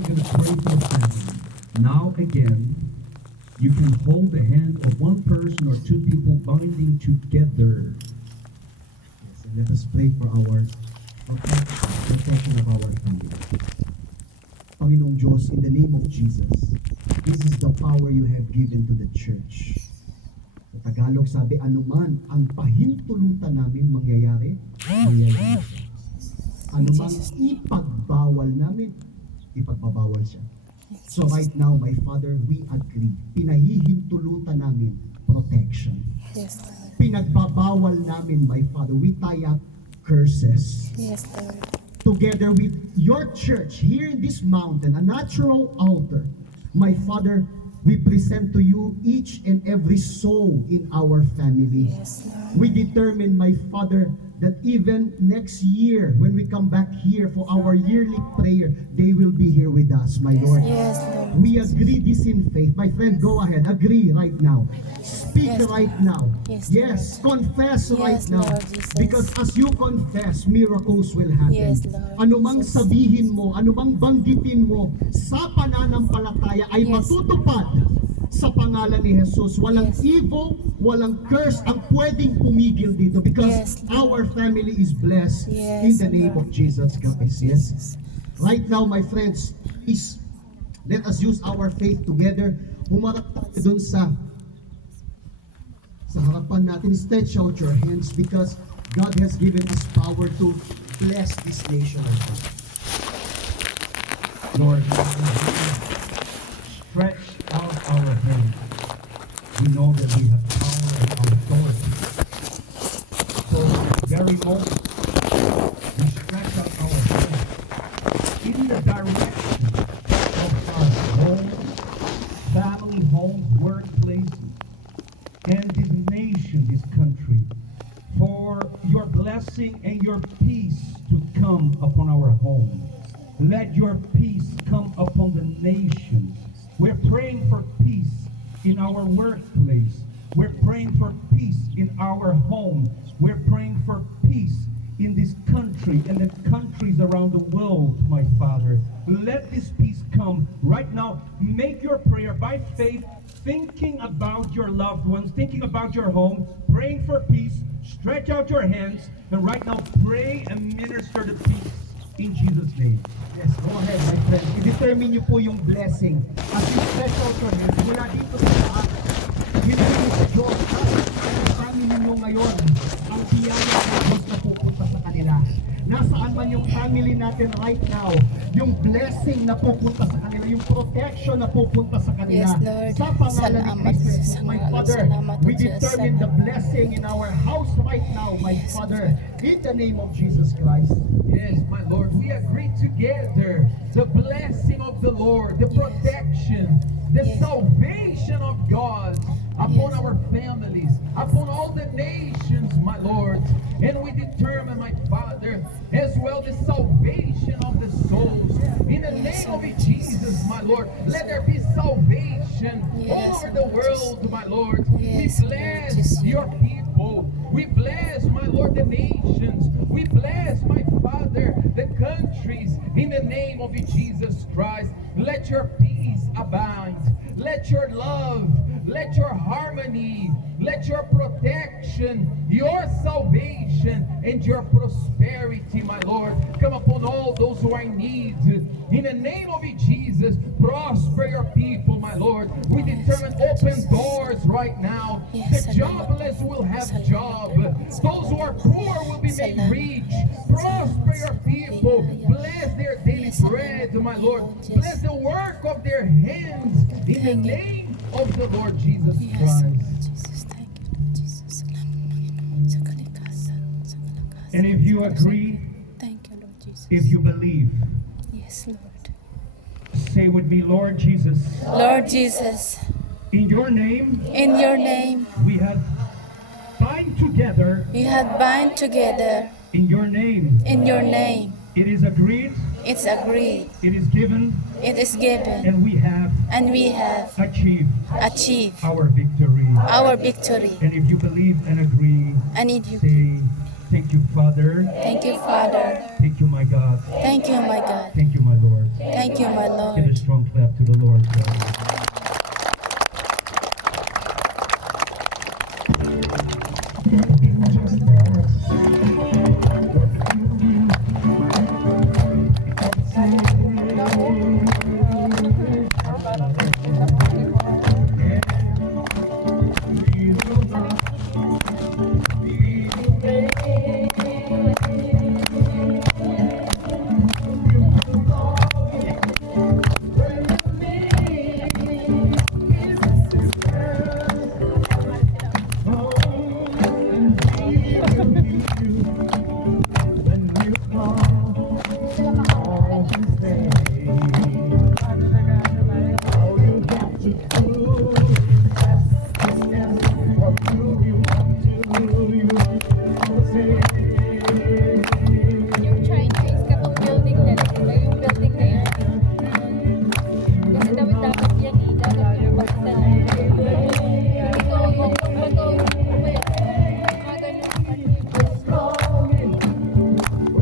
you're going to pray for the family. Now again, you can hold the hand of one person or two people binding together. Yes, and let us pray for our protection of our family. Panginoong Diyos, in the name of Jesus, this is the power you have given to the church. Sa Tagalog sabi, anuman ang pahintulutan namin mangyayari. Anuman ipagbawal namin, ipagbabawal siya. So right now, my Father, we agree. Pinahihintulutan namin protection. Yes, Pinagbabawal namin, my Father, we tie up curses. yes, Lord. Together with your church here in this mountain, a natural altar, my Father, we present to you each and every soul in our family. Yes, Lord. We determine, my Father, that even next year, when we come back here for our yearly prayer, they will be here with us, my Lord. Yes, Lord. We agree this in faith. My friend, go ahead. Agree right now. Speak Yes, right now. Yes, Confess right Yes, now. Lord Jesus. Because as you confess, miracles will happen. Yes, Lord Anumang Jesus. sabihin mo, anumang banggitin mo sa pananampalataya ay Yes. matutupad sa pangalan ni Jesus. Walang Yes. evil, walang curse ang pwedeng pumigil dito because Yes, our family is blessed Yes, in the name Lord. of Jesus Christ. Yes. Jesus. Right now, my friends, is let us use our faith together. Humarap tayo dun sa harapan natin. Stretch out your hands because God has given us power to bless this nation. Lord, stretch out our hands. We know that we have power and authority. So, very moment, we stretch out our hands in the direction of our home, family, homes, workplaces, and this nation, this country, for your blessing and your peace to come upon our home. Let your peace come upon the nations. We're praying for peace in our workplace. We're praying for peace in our home. We're praying for peace in this country and the countries around the world, my Father. Let this peace come right now. Make your prayer by faith, thinking about your loved ones, thinking about your home, praying for peace. Stretch out your hands and right now pray and minister the peace in Jesus' name. Yes, go ahead, my friend. I-determine niyo po yung blessing. As you stretch out your hands, mula dito sa taas, hinahin niyo sa Diyos. Ang family niyo ngayon, ang biyaya ng Diyos na pupunta sa kanila. Nasaan man yung family natin right now, yung blessing na pupunta sa kanila, yung protection na pupunta sa kanila. Yes, Lord. Sa pangalan ni Salamat, Cristo, my Father, salamat, we Diyos. determine the blessing in our house right now, my Father, in the name of Jesus Christ. Yes, my Lord, we agree together the blessing of the Lord, the protection, the Yes. salvation of God upon Yes. our families, upon all the nations, my Lord. And we determine, my Father, as well the salvation of the souls. In the Yes, name of Lord Jesus, my Lord, let there be salvation all Yes, over the Lord world, my Lord. Yes, We Lord bless Jesus. your people. We bless, my Lord, the nations. We bless, my Father, the countries. In the name of Jesus Christ, let your peace abound. Let your love, let your harmony, let your protection, your salvation, and your prosperity, my Lord, come upon all those who are in need. In the name of Jesus, prosper your people, my Lord. We determine open doors right now. Yes, The jobless will have job. Those who are poor will be made rich. Prosper your people. Bless their daily bread, my Lord. Bless the work of their hands. In the name of the Lord Jesus Yes, Christ. Lord Jesus. Thank you, Lord Jesus. Salamat, Panginoon, sa kalikasan, sa kalakasan. And if you agree, Thank you, Lord Jesus. if you believe, Yes, Lord. say with me, Lord Jesus, Lord Jesus, in your name in your name, we have bind together. we have bind together. In your name In your name, it is agreed, it's agreed, it is given, it is given, and we have and we have achieved achieved our victory. our victory. And if you believe and agree, And in you, say, thank you, Father. thank you, Father. Thank you, my my God. Thank you, my God. Thank you, my Lord. Thank you, my Give a Lord. strong clap to the Lord. Yung Chinese, katong building na yung building na yan. Kasi dapat yan eh, dapat yung basta na. So, yung bato, mga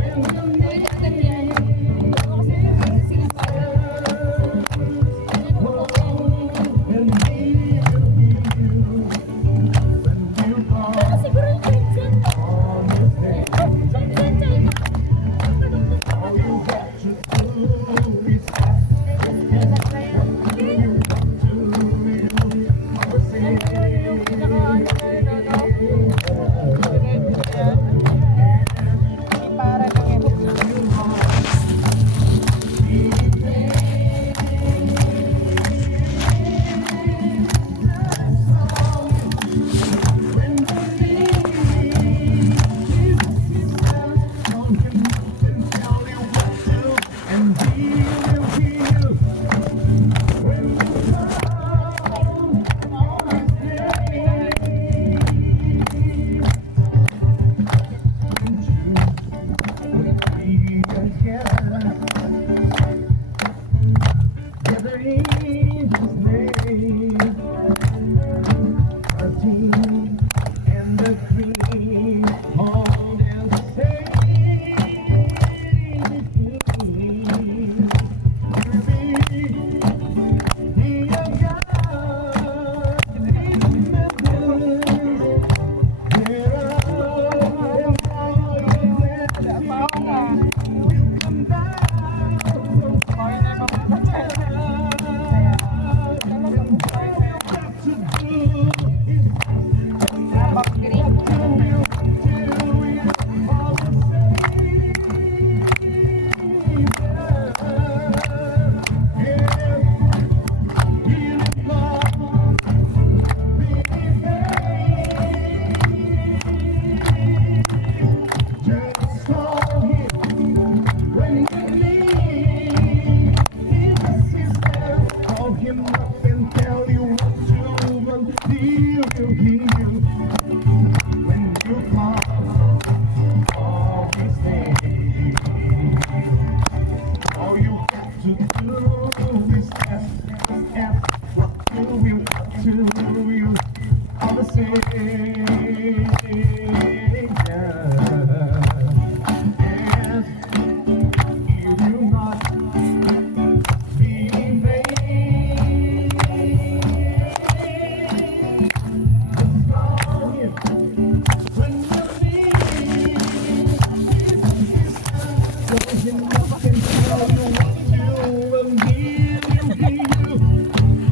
ganun. Dawid agad yan. Kasi sila parang, pero siguro yung Chinese.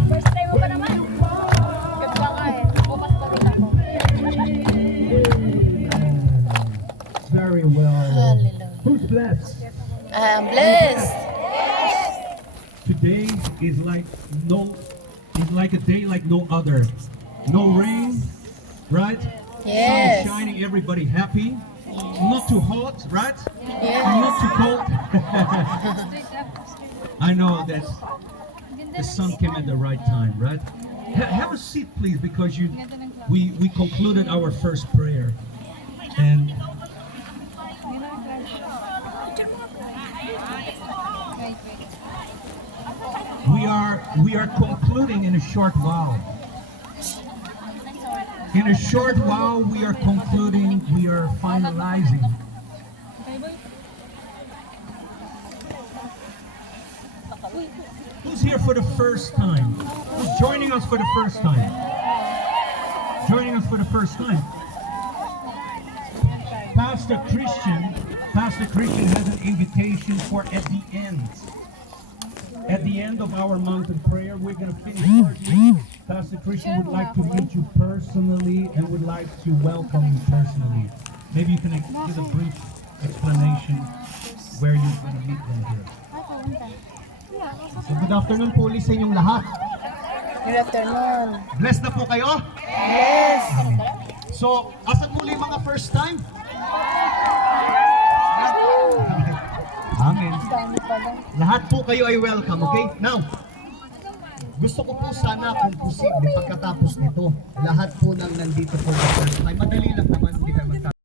First time mo ba naman? Ganda nga eh. Bukas pa rin ako. Very well. Hallelujah. Who's blessed? I am blessed. Today is like a day like no other. No rain, right? Yes. Sun shining, everybody happy. Not too hot, right? Yes. Not too cold. I know that the sun came at the right time, right? Have a seat, please, because we concluded our first prayer, and we are concluding in a short while. In a short while, we are concluding. We are finalizing. Who's here for the first time? Who's joining us for the first time? Joining us for the first time. Pastor Christian has an invitation for at the end. At the end of our mountain prayer, we're going to finish worship. Pastor Christian would like to meet you personally and would like to welcome you personally. Maybe you can give a brief explanation where you're going to meet them here. So good afternoon po ulit sa inyong lahat. Good afternoon. Blessed na po kayo? Yes. So, asan muli mga first time? Amen. Dami pa ba? Lahat po kayo ay welcome, okay? Now, gusto ko po sana kung posible pagkatapos nito, lahat po nang nandito for the first time, madali lang naman, hindi naman